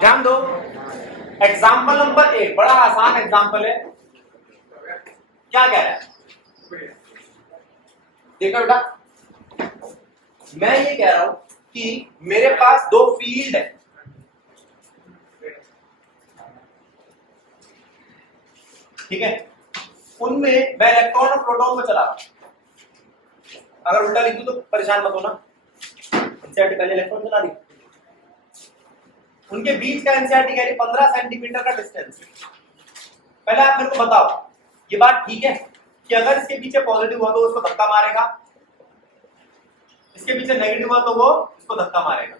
ध्यान दो, example number 8 बड़ा आसान एग्जाम्पल है। क्या कह रहा है देखो बेटा, मैं ये कह रहा हूं कि मेरे पास दो फील्ड है, ठीक है, उनमें मैं इलेक्ट्रॉन और प्रोटॉन को चला, अगर उल्टा लिख दूं तो परेशान मत होना, एनसीईआरटी पहले इलेक्ट्रॉन चला दी, उनके बीच का एनसीईआरटी कह रही 15 सेंटीमीटर का डिस्टेंस। पहले आप मेरे को बताओ, ये बात ठीक है कि अगर इसके पीछे पॉजिटिव हुआ तो उसको धक्का मारेगा, इसके पीछे नेगेटिव हुआ तो वो इसको धक्का मारेगा,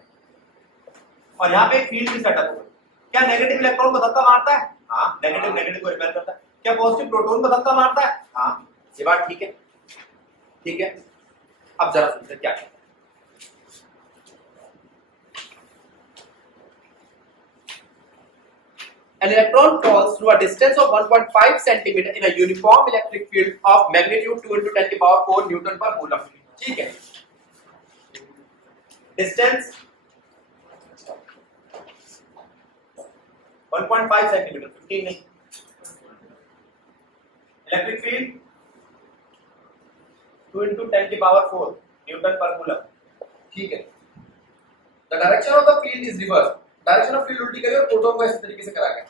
और यहाँ पे एक फील्ड भी सेटअप होगा। क्या नेगेटिव इलेक्ट्रॉन को धक्का मारता है? हाँ। नेगेटिव नेगेटिव को रिपेल करता है। क्या पॉजिटिव प्रोटॉन को धक्का मारता है? हाँ। ये बात ठीक है, ठीक है। अब जरा सुनते क्या है। An electron falls through a distance of 1.5 centimeter in a uniform electric field of magnitude 2 into 10 to the power 4 Newton per coulomb. ठीक है, डिस्टेंस 1.5 सेंटीमीटर, 15 नहीं, electric field 2 into 10 to the power 4 Newton पर coulomb. ठीक है, the direction of the field is reverse, direction of field उल्टी करें और proton को इस तरीके से करा के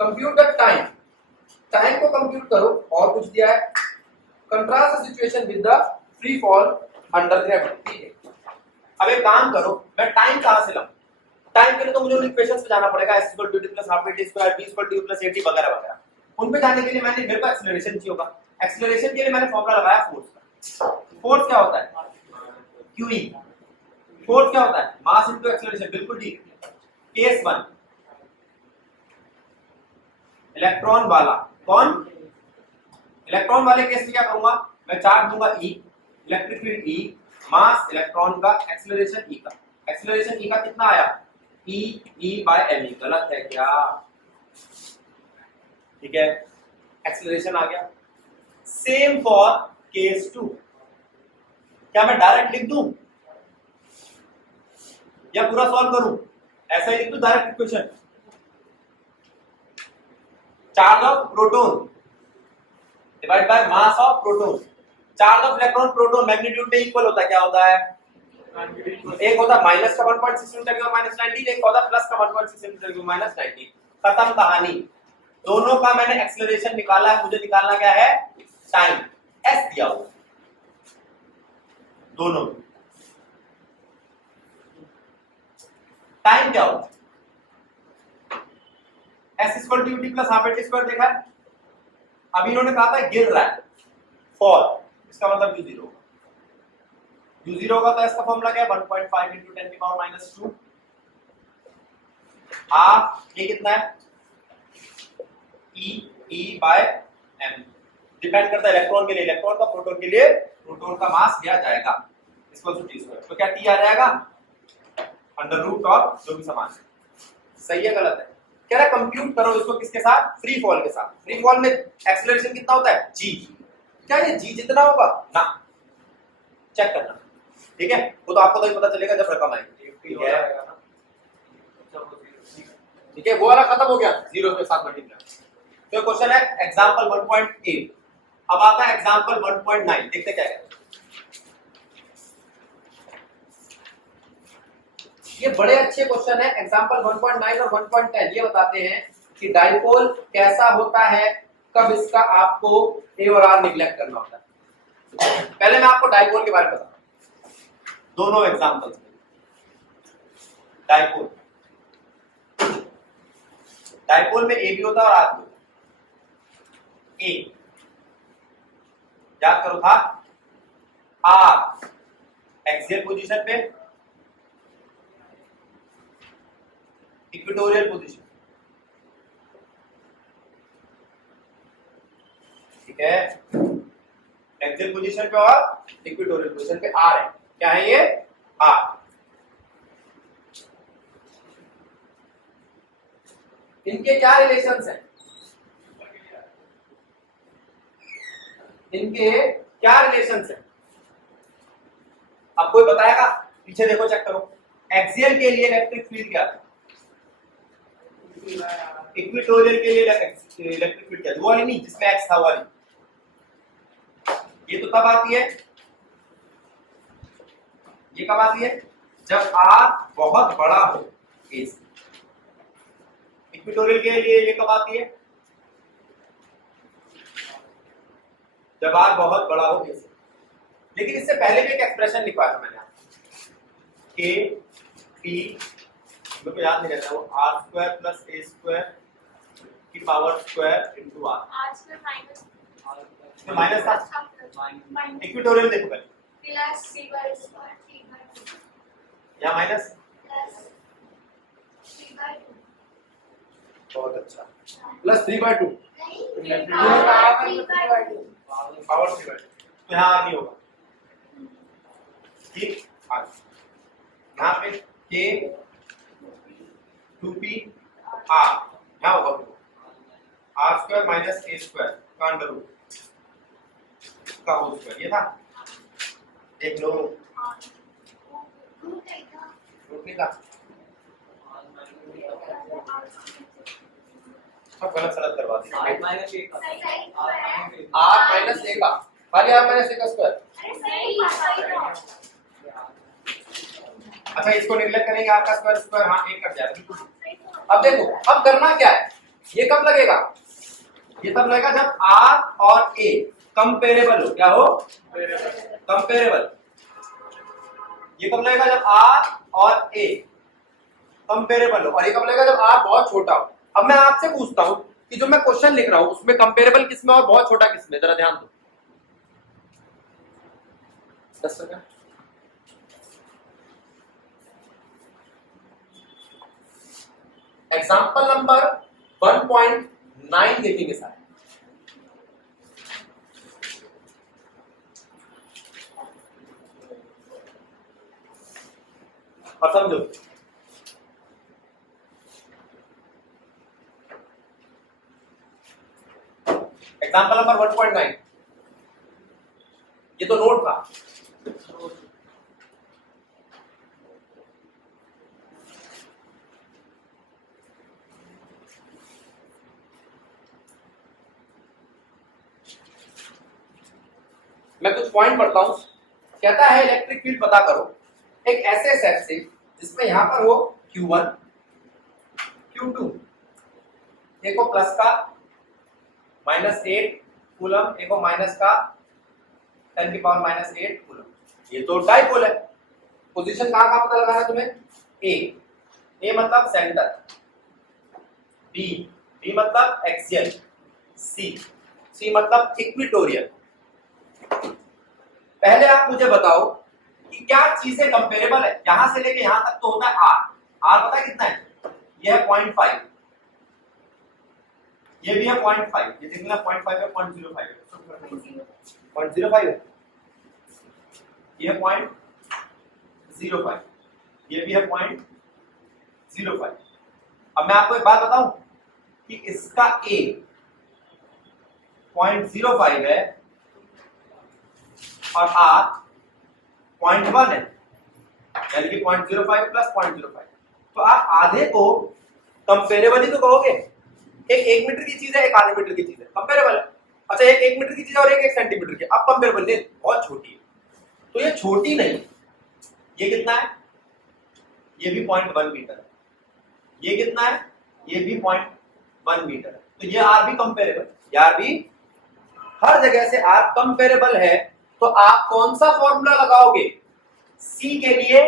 कंप्यूट द टाइम, टाइम को कंप्यूट करो, और कुछ दिया है, contrast the situation with the free fall under gravity. ठीक है, अब एक काम करो, मैं टाइम कहां से लाऊं? टाइम के लिए तो मुझे उन इक्वेशंस पे जाना पड़ेगा, s = t + ½ t2 v = u + at वगैरह वगैरह। उन पे जाने के लिए मेरे को एक्सीलरेशन चाहिए होगा, एक्सीलरेशन के लिए मैंने फॉर्मूला लगाया फोर्स का। फोर्स क्या होता है? qe। फोर्स क्या होता है? मास इनटू एक्सीलरेशन, बिल्कुल ठीक। केस 1 इलेक्ट्रॉन वाला, कौन? इलेक्ट्रॉन वाले केस में क्या करूंगा, मैं चार्ज दूंगा E, इलेक्ट्रिक फील्ड E, मास इलेक्ट्रॉन का, एक्सीलरेशन E का। एक्सीलरेशन E का कितना आया? E/me। गलत है क्या? ठीक है, एक्सीलरेशन आ गया। सेम फॉर केस 2, क्या मैं डायरेक्ट लिख दूं या पूरा सॉल्व करूं? ऐसा ही लिख दूं direct equation, charge of proton divide by mass of proton. Charge of electron proton magnitude में इक्वल होता है, क्या होता है? एक होता है माइनस का 1.6 मीटर और -90, एक होता है प्लस का 1.6 मीटर और -90। खत्म कहानी। दोनों का मैंने एक्सीलरेशन निकाला है, मुझे निकालना क्या है? टाइम। s दिया हुआ दोनों, टाइम क्या होता है? s = ut + ½ t2 देखा है। अभी इन्होंने कहा था गिर रहा है, फॉल, इसका मतलब u0 होगा। u0 होगा तो s का फॉर्मूला क्या है? 1.5 × 10⁻²। ये कितना है? E/m। डिपेंड करता है इलेक्ट्रॉन के लिए इलेक्ट्रॉन का, प्रोटॉन के लिए प्रोटॉन का मास दिया जाएगा, इसको t2। तो क्या t आ जाएगा? √, जो भी समान है। सही है गलत है? कह रहा कंप्यूट करो इसको किसके साथ? फ्री फॉल के साथ। फ्री फॉल में एक्सीलरेशन कितना होता है? g। क्या ये g जितना होगा ना? चेक करना, ठीक है, वो तो आपको तो पता चलेगा जब रकम आएगी। ठीक है, ठीक है, वो वाला खत्म हो गया, 0 के साथ मल्टीप्लाई। तो क्वेश्चन है एग्जांपल 1.8। अब आता है एग्जांपल 1.9, देखते क्या है। ये बड़े अच्छे क्वेश्चन है, एग्जांपल 1.9 और 1.10 ये बताते हैं कि डाइपोल कैसा होता है, कब इसका आपको ए और आर निगलेक्ट करना होता है। पहले मैं आपको डाइपोल के बारे में बताऊं, दोनों एग्जांपल्स में। डाइपोल, डाइपोल में ए भी होता है और आर भी होता है। ए याद करो था, आर एक्सियल पोजीशन पे, इक्वेटोरियल पोजीशन, ठीक है, एक्सियल पोजीशन पे और इक्वेटोरियल पोजीशन पे आर है। क्या है ये? आर। इनके क्या रिलेशंस हैं? इनके क्या रिलेशंस हैं? अब कोई बताएगा? पीछे देखो, चेक करो। एक्सियल के लिए इलेक्ट्रिक फील्ड क्या था? इक्वेटोरियल के लिए इलेक्ट्रिक फील्ड क्या, वो वाली नहीं जिसमें एक्स था, वाली। ये तो तब आती है, ये कब आती है, जब आर बहुत बड़ा हो ए से। इक्वेटोरियल के लिए ये कब आती है, जब आर बहुत बड़ा हो ए से। लेकिन इससे पहले भी एक एक्सप्रेशन लिखा था मैंने, के पी, मेरे को याद नहीं रहता, वो R square plus A square की power square into R. Minus था, इक्वेटोरियल देखो पहले, या माइनस, बहुत अच्छा, प्लस 3/2 पावर 3/2, तो यहाँ नहीं होगा, ठीक। यहाँ पे के 2p आर, यहाँ होगा आर स्क्वायर माइनस ए स्क्वायर का अंडर रूट का होल स्क्वायर, ये था, देख लो रूट नहीं था, सब गलत सलत करवा दिया। आर माइनस ए का, खाली आर माइनस ए का स्क्वायर। अच्छा, इसको निगलेक्ट करेंगे, आपका स्क्वायर स्क्वायर हाँ एक कट जाएगा बिल्कुल। अब देखो, अब करना क्या है, ये कब लगेगा, ये तब लगेगा जब आर और ए कंपेरेबल हो, क्या हो, कंपेरेबल। ये कब लगेगा, जब आर और ए कंपेरेबल हो, और ये कब लगेगा, जब आर बहुत छोटा हो। अब मैं आपसे पूछता हूं कि जो मैं क्वेश्चन लिख रहा हूं उसमें कंपेरेबल किसमें और बहुत छोटा किसमें, जरा ध्यान दो। 10 सेकंड। एग्जाम्पल नंबर 1.9 देखेंगे सारे। और समझो, एग्जाम्पल नंबर 1.9, ये तो नोट था। मैं कुछ पॉइंट पढ़ता हूं। कहता है इलेक्ट्रिक फील्ड पता करो एक ऐसे सेट से जिसमें यहां पर हो Q1 Q2, एक को प्लस का -8 कूलम, एक को माइनस का 10 की पावर -8 कूलम। ये तो डाइपोल है। पोजीशन कहां पता लगाना है तुम्हें, ए मतलब सेंटर, बी मतलब एक्सियल, सी मतलब इक्विटोरियल। पहले आप मुझे बताओ कि क्या चीजें कंपेरेबल है। यहां से लेके यहां तक तो होता है आर पता है कितना है, ये है 0.5, ये भी है 0.5, ये देखना 0.5 है, 0.05 है, 0.05 है, ये है 0.05, ये भी है 0.05। अब मैं आपको एक बात बताऊं कि इसका ए 0.05 है और आर 0.1 है, यानी कि 0.05 प्लस 0.05, तो आप आधे को कंपेरेबल ही तो कहोगे। एक 1 मीटर की चीज है, एक आधे मीटर की चीज है, कंपेरेबल है। अच्छा, एक 1 मीटर की चीज है और एक 1 सेंटीमीटर की, अब कंपेरेबल नहीं, बहुत छोटी है। तो ये छोटी नहीं, ये कितना है, ये भी 0.1 मीटर है, ये कितना है, ये भी 0.1 मीटर है। तो ये आर भी कंपेरेबल, यार भी हर जगह से आर कंपेरेबल है। तो आप कौन सा फॉर्मूला लगाओगे, सी के लिए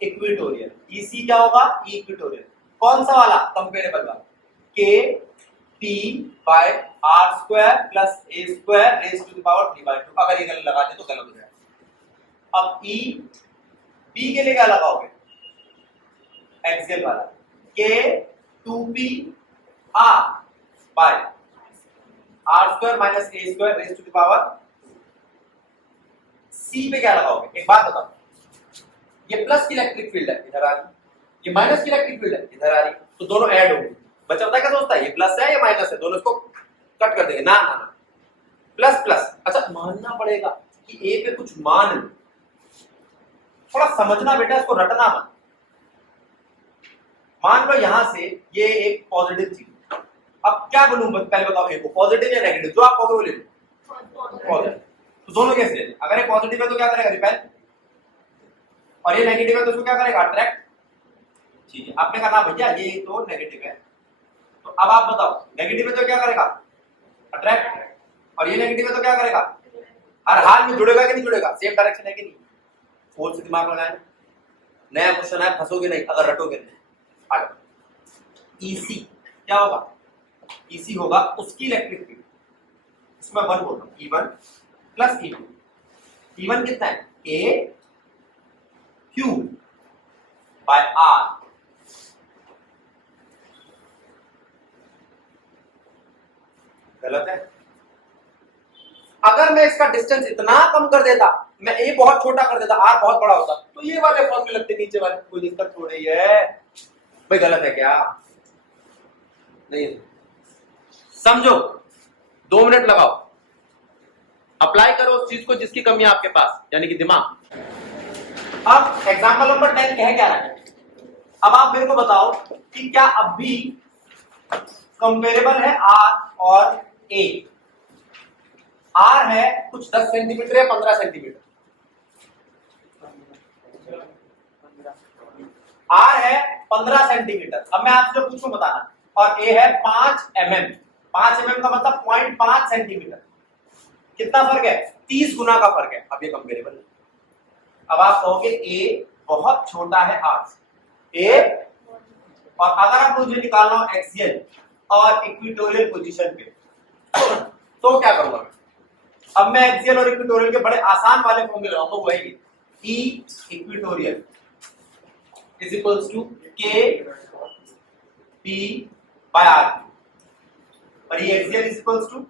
इक्विटोरियल, ईसी क्या होगा, इक्विटोरियल। कौन सा वाला, कंपेरेबल वाला, K P by R square plus A square raise to the power 3/2। अगर ये गलत लगा दे तो गलत हो जाएगा। अब ई पी के लिए क्या लगाओगे, एक्सियल वाला, के 2p R by R square minus A square raise to the power. C पे क्या लगाओगे, एक बात बताओ, ये प्लस की इलेक्ट्रिक फील्ड है इधर आ रही, ये माइनस की इलेक्ट्रिक फील्ड है इधर आ रही, तो दोनों ऐड होंगे। बच्चा पता क्या सोचता है, ये प्लस है या माइनस है, दोनों इसको कट कर देंगे, ना प्लस प्लस। अच्छा, मानना पड़ेगा कि ए पे कुछ मान लो, थोड़ा समझना बेटा, इसको रटना मत। मान लो यहां से ये एक पॉजिटिव चीज, अब क्या बोलूं पहले बताओ, एक पॉजिटिव या नेगेटिव, जो आप कहोगे वो ले लो। पॉजिटिव, तो दोनों कैसे ले लें? अगर ये पॉजिटिव है तो क्या करेगा, रिपेल, और ये नेगेटिव है तो उसको क्या करेगा, अट्रैक्ट। ठीक है, आपने कहा भैया ये तो नेगेटिव है, तो अब आप बताओ नेगेटिव है तो क्या करेगा, अट्रैक्ट, और ये नेगेटिव है तो क्या करेगा, हर हाल में जुड़ेगा कि नहीं जुड़ेगा, सेम डायरेक्शन है कि नहीं। फोर्स से दिमाग लगाए, नया क्वेश्चन है, फंसोगे नहीं अगर रटोगे नहीं। आगे ईसी क्या होगा, ईसी होगा उसकी इलेक्ट्रिक फील्ड, इसमें 1 बोल रहा हूं, E1 प्लस E2। E1 कितना है, A Q बाय R। गलत है। अगर मैं इसका डिस्टेंस इतना कम कर देता, मैं ए बहुत छोटा कर देता, आर बहुत बड़ा होता, तो ये वाले फॉर्मूले लगते नीचे वाले, कोई दिक्कत थोड़ी है भाई। गलत है क्या, नहीं समझो, 2 मिनट लगाओ, अप्लाई करो उस चीज को जिसकी कमी है आपके पास, यानी कि दिमाग। अब एग्जांपल नंबर 10 कह क्या रहा है, अब आप मेरे को बताओ कि क्या अब भी कंपेरेबल है आर और ए। आर है कुछ 10 सेंटीमीटर या 15 सेंटीमीटर, आर है 15 सेंटीमीटर। अब मैं आपसे जो पूछूं बताना, और ए है 5 mm। 5 mm का मतलब 0.5 सेंटीमीटर। कितना फर्क है, 30 गुना का फर्क है। अब ये कंपेरेबल है। अब आप कहोगे ए बहुत छोटा है आर से, ए, और अगर आप मुझे निकालना हो एक्सियल और इक्वेटोरियल पोजीशन पे, तो क्या करूंगा मैं? अब मैं एक्सियल और इक्वेटोरियल के बड़े आसान वाले फॉर्मूले लगाऊंगा, वो है ई इक्वेटोरियल इज इक्वल्स टू के पी बाय आर, और ये एक्सियल इज इक्वल्स टू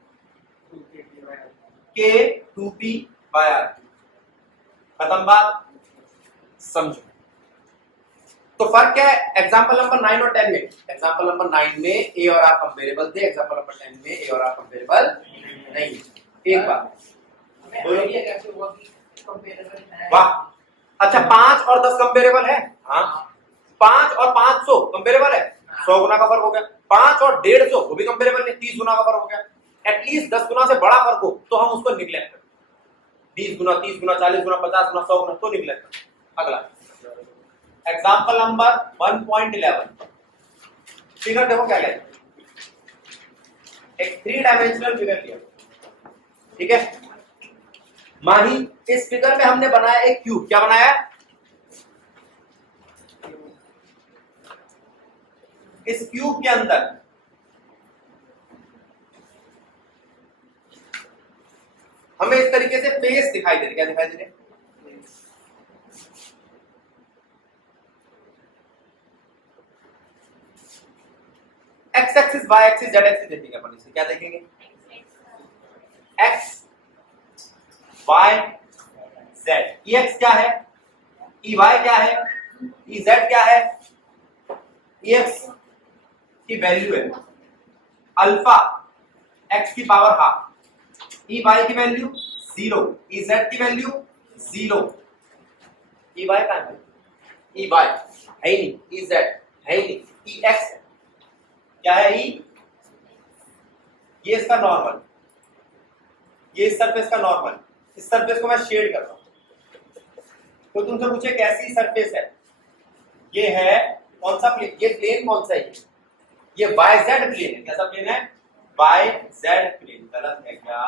के 2p बाय आर। खत्म बात, समझो। तो फर्क क्या है एग्जांपल नंबर 9 और 10 में? एग्जांपल नंबर 9 में ए और आर कंपेरेबल थे, एग्जांपल नंबर 10 में ए और आर कंपेरेबल नहीं। एक बात वाह, अच्छा 5 और 10 कंपेरेबल है? हाँ, 5 और 500 कंपेरेबल है, 100 गुना का फर्क हो गया। 5 और 150 वो भी कंपेरेबल नहीं, 30 गुना का फर्क हो गया। एटलीस्ट 10 गुना से बड़ा फर्क हो तो हम उसको निगलेक्ट करें, 20 गुना, 30 गुना, 40 गुना, 50 गुना, 100 गुना तो निगलेक्ट करें। अगला एग्जांपल नंबर 1.11, फिगर देखो क्या है, एक 3 डायमेंशनल फिगर लिया, ठीक है माही। इस फिगर में हमने बनाया एक क्यूब, क्या बनाया? इस क्यूब के अंदर हमें इस तरीके से फेस दिखाई दे रहे, क्या दिखाई दे रहे? X axis, Y axis, Z axis देखेंगे अपन इसे, क्या देखेंगे? X Y Z. E X क्या है, ई वाई क्या है, ई जेड क्या है? ई एक्स की वैल्यू है अल्फा एक्स की पावर हाफ, ई वाई की वैल्यू 0, ई जेड की वैल्यू 0। ई वाई कहां है? ई वाई है ही नहीं, ई जेड है ही नहीं, ई एक्स क्या है? ई, ये इसका नॉर्मल, ये इस सरफेस का नॉर्मल, इस सरफेस को मैं शेड करता हूं। तो तुमसे पूछे कैसी सरफेस है, ये है कौन सा प्लेन, ये प्लेन कौन सा है? ये वाई जेड प्लेन है। कैसा प्लेन है? Y z plane. गलत है क्या?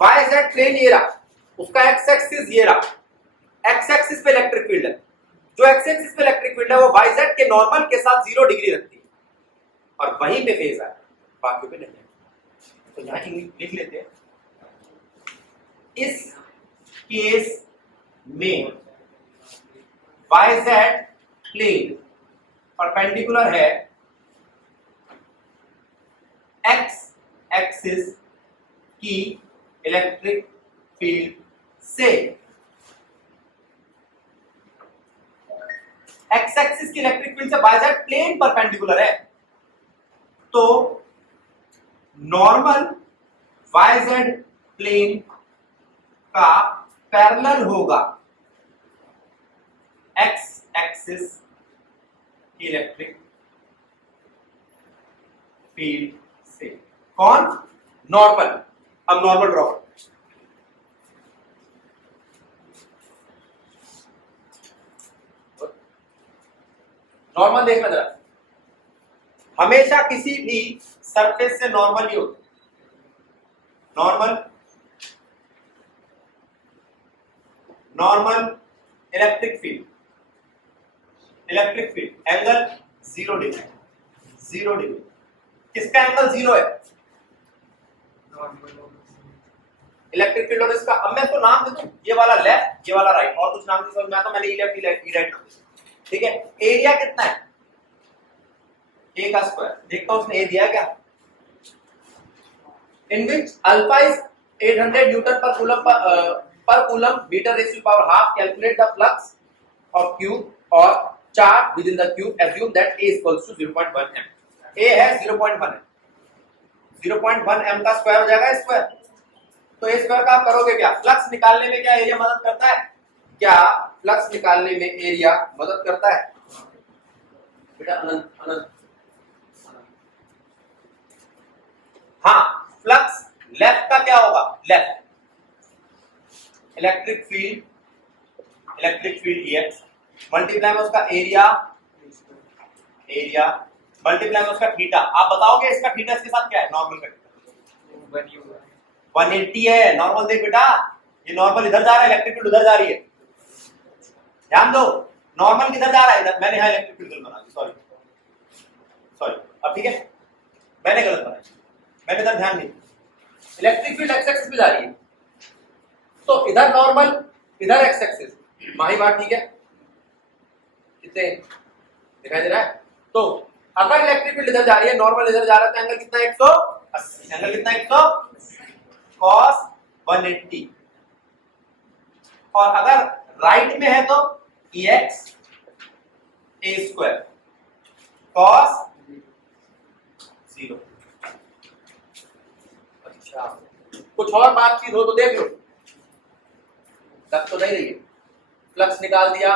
वाई जेड प्लेन ये रहा, उसका एक्स एक्सिस ये रहा, एक्स एक्सिस पे इलेक्ट्रिक फील्ड है, जो एक्स एक्सिस पे इलेक्ट्रिक फील्ड है वो वाई जेड के नॉर्मल के साथ 0 डिग्री रखती है, और वहीं पे फेज है, बाकी पे नहीं है। तो यहां लिख लेते हैं, इस केस में वाई जेड प्लेन परपेंडिकुलर है एक्स एक्सिस की इलेक्ट्रिक फील्ड से। एक्स एक्सिस की इलेक्ट्रिक फील्ड से वाई जेड प्लेन परपेंडिकुलर है, तो नॉर्मल वाई जेड प्लेन का पैरेलल होगा एक्स एक्सिस इलेक्ट्रिक फील्ड से। कौन? नॉर्मल। अब नॉर्मल ड्रॉ करो। नॉर्मल देखना जरा, हमेशा किसी भी सरफेस से नॉर्मल ही होता है। Normal electric field angle 0 degree. किसका एंगल 0 है? Electric field. और इसका अब मैं इसको नाम दे दूं, ये वाला लेफ्ट, ये वाला राइट, और कुछ नाम नहीं समझ में आता, मैंने ई लेफ्ट ई राइट नाम दिया। ठीक है, एरिया कितना है? ए का स्क्वायर। देखता हूं उसने ए दिया है क्या? in which alpha is 800 Newton per coulomb meter raised to power half. Calculate the flux of cube or charge within the cube. Assume that A is equals to 0.1 m. ए है 0.1 है, 0.1 m का square हो जाएगा square. तो ए square का आप करोगे क्या? फ्लक्स निकालने में क्या एरिया मदद करता है? क्या फ्लक्स निकालने में एरिया मदद करता है? बेटा अनंत हाँ, फ्लक्स लेफ्ट का क्या होगा? Left electric field EX multiply में उसका एरिया मल्टीप्लाई में उसका थीटा। आप बताओगे इसका थीटा इसके साथ क्या है? नॉर्मल का थीटा 180 है। नॉर्मल देख बेटा, ये नॉर्मल इधर जा रहा है, इलेक्ट्रिक फील्ड उधर जा रही है। ध्यान दो, नॉर्मल किधर जा रहा है? इधर। मैंने यहाँ इलेक्ट्रिक फील्ड बना दी, सॉरी। अब ठीक है, मैंने गलत बनाया, मैंने इधर ध्यान नहीं। इलेक्ट्रिक फील्ड एक्स एक्सिस पे जा रही है, तो इधर नॉर्मल, इधर एक्स एक्सिस। माही बात ठीक है? कितने दिखाई दे रहा है? तो अगर इलेक्ट्रिक फील्ड इधर जा रही है, नॉर्मल इधर जा रहा है, तो एंगल कितना है? 180। एंगल कितना? 100 cos 180। और अगर राइट में है तो EX A स्क्वायर cos 0। अच्छा, कुछ और बातचीत हो तो देख लो। लग तो नहीं रही है। फ्लक्स निकाल दिया,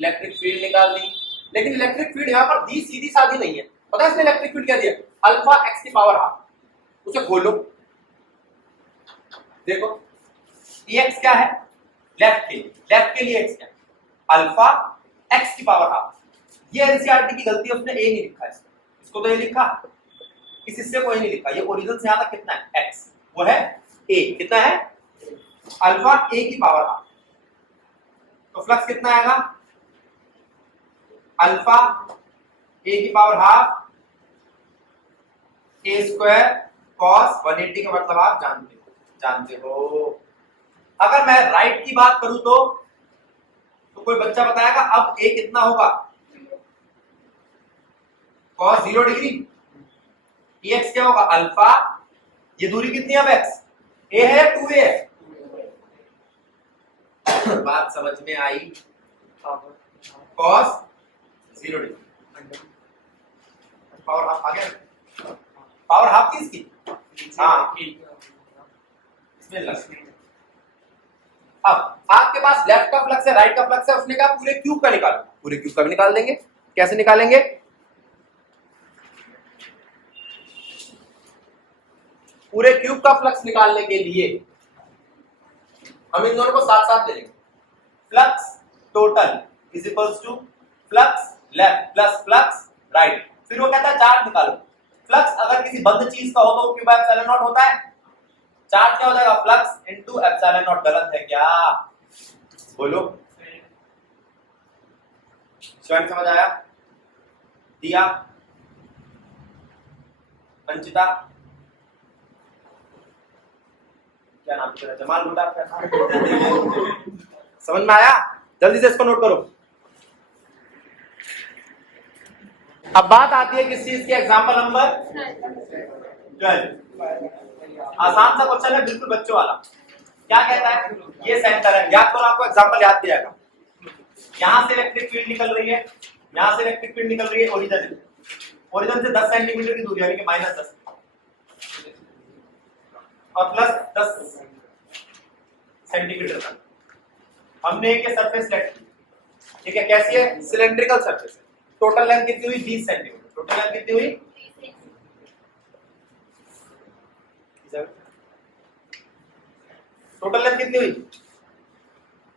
इलेक्ट्रिक फील्ड निकाल दी, लेकिन इलेक्ट्रिक फील्ड यहाँ पर दी सीधी साधी नहीं है। पता है इसने इलेक्ट्रिक फील्ड क्या दिया? अल्फा एक्स की पावर हाफ। उसे खोलो, देखो EX क्या है? लेफ्ट के लिए X क्या है? अल्फा एक्स की पावर हाफ। ये एनसीईआरटी की गलती है, उसने ए नहीं लिखा इसको तो ए लिखा, इस हिस्से को ए नहीं लिखा। ये ओरिजिन से यहां तक कितना है? x, वो है a। कितना है? अल्फा a की पावर हाफ। तो फ्लक्स कितना आएगा? अल्फा a की power half a square cos 180 का मतलब आप जानते हो। अगर मैं राइट की बात करूं तो कोई बच्चा बताएगा अब a कितना होगा? cos 0 degree. EX क्या होगा? अल्फा, ये दूरी कितनी है अब x? a है या 2a है? बात समझ में आई? cos 0 degree. पावर हाफ आ गया। पावर हाफ किसकी? हाँ, इसमें लग। अब आपके पास लेफ्ट का फ्लक्स है, राइट का फ्लक्स है, उसने कहा पूरे क्यूब का निकालो। पूरे क्यूब का भी निकाल देंगे। कैसे निकालेंगे? पूरे क्यूब का फ्लक्स निकालने के लिए हम इन दोनों को साथ साथ ले लेंगे। Flux total is equals to flux left plus flux right. फिर वो कहता है चार्ज निकालो। फ्लक्स अगर किसी बंद चीज का हो तो क्यू बाय एप्सिलॉन नॉट होता है। चार्ज क्या हो जाएगा? Flux into epsilon not. गलत है क्या? बोलो, स्वयं समझ आया? दिया? अंचिता, क्या नाम तेरा? जमाल गुड्डा क्या था? समझ में आया? जल्दी से इसको नोट करो। अब बात आती है किस चीज की? Example number 12। आसान सा क्वेश्चन है, बिल्कुल बच्चों वाला। क्या कहता है? ये सेंटर है, याद करो, आपको एग्जाम्पल याद दिया। यहां से इलेक्ट्रिक फील्ड निकल रही है, यहां से इलेक्ट्रिक फील्ड निकल रही है ओरिजिन से 10 सेंटीमीटर की दूरी, यानी कि -10 और +10 सेंटीमीटर तक हमने एक सरफेस लेट की। ठीक है, कैसी है? सिलेंड्रिकल सरफेस है। टोटल लेंथ कितनी हुई 20 सेंटीमीटर। टोटल लेंथ कितनी हुई टोटल लेंथ कितनी हुई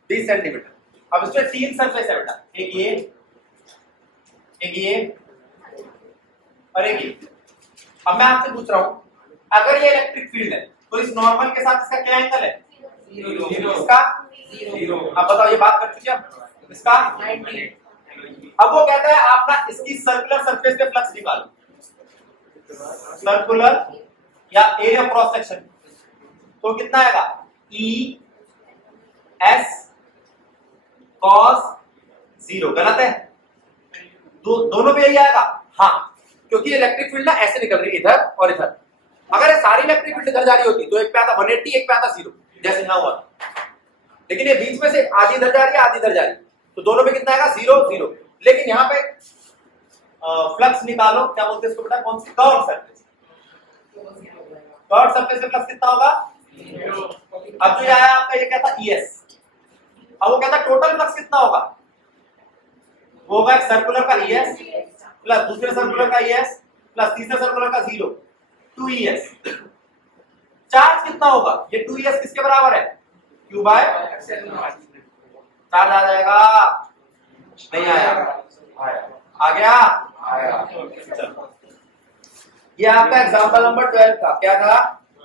20 सेंटीमीटर। अब इसमें 3 सरफेस है बेटा, एक ये और एक ये। अब मैं आपसे पूछ रहा हूं अगर ये इलेक्ट्रिक फील्ड है तो इस नॉर्मल के साथ इसका क्या एंगल है? जीरो। इसका जीरो। अब बताओ ये बात कर चुके हम इसका 90। अब वो कहता है आप ना इसकी सर्कुलर सरफेस पे फ्लक्स निकालो, सर्कुलर या एरिया क्रॉस सेक्शन, तो कितना आएगा E S cos 0। गलत है? दोनों पे यही आएगा। हाँ, क्योंकि इलेक्ट्रिक फील्ड ना ऐसे निकल रही है इधर और इधर। अगर ये सारी इलेक्ट्रिक फील्ड इधर जा रही होती तो एक पे आता 180 एक पे आता 0 जैसे यहाँ हुआ, लेकिन ये बीच में से आधी इधर जा रही है आधी इधर जा रही है, तो दोनों पे कितना आएगा 0 0। लेकिन यहाँ पे फ्लक्स निकालो, क्या बोलते हैं इसको बेटा, कौन सी कर्व सरफेस, कर्व सरफेस पे फ्लक्स कितना होगा 0। अब जो आया आपका ये क्या था ES, अब वो कहता टोटल फ्लक्स कितना होगा, वो होगा एक सर्कुलर का ES प्लस दूसरे सर्कुलर का ES प्लस तीसरे सर्कुलर का 0 2ES। चार्ज कितना होगा, ये 2ES किसके बराबर है Q बाय चार्ज आ जाएगा, नहीं आया, आ गया, चलो ये आपका एग्जांपल नंबर 12 था। क्या था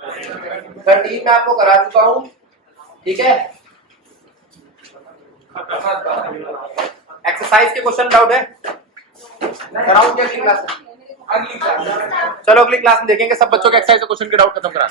13 में आपको करा चुका हूं, ठीक है। एक्सरसाइज के क्वेश्चन डाउट है कराऊं क्या अगली क्लास में? चलो अगली क्लास में देखेंगे सब बच्चों के एक्सरसाइज के क्वेश्चन के डाउट खत्म करा।